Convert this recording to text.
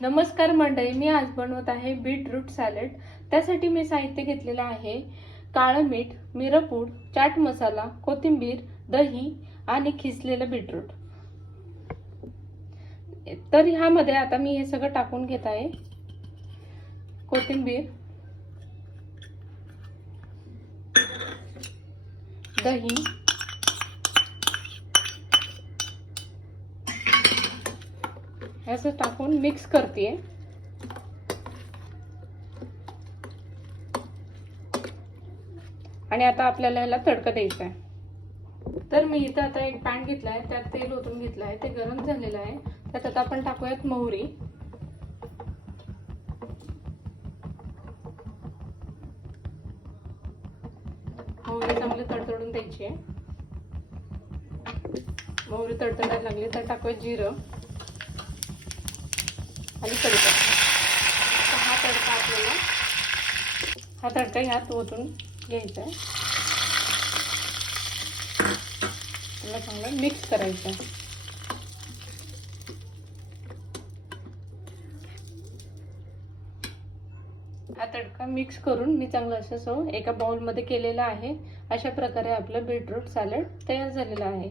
नमस्कार मंडळी मी आज बनवत आहे बीटरूट सॅलड. त्यासाठी मी साहित्य घेतलेलं आहे. काळं मीठ मिरपूड चाट मसाला कोथिंबीर दही आणि खिसलेलं बीटरूट. तर ह्यामध्ये आता मी हे सगळं टाकून घेत आहे. कोथिंबीर दही असं टाकून मिक्स करते आणि आता आपल्याला ह्याला तडका द्यायचा आहे. तर मी इथं आता एक पॅन घेतला आहे त्यात तेल ओतून घेतलं आहे ते गरम झालेलं आहे. त्यात आता आपण टाकूयात मोहरी. मोहरी चांगली तडतडून द्यायची आहे. मोहरी तडतडायला लागली तर टाकूया जिरं. आणि तडका हा तडका आपल्याला हा तडका ह्यात ओतून घ्यायचा आहे. त्याला चांगलं मिक्स करायचं आहे. हा तडका मिक्स करून मी चांगलं असं सो एका बाउलमध्ये केलेला आहे. अशा प्रकारे आपलं बीटरूट सॅलड तयार झालेलं आहे.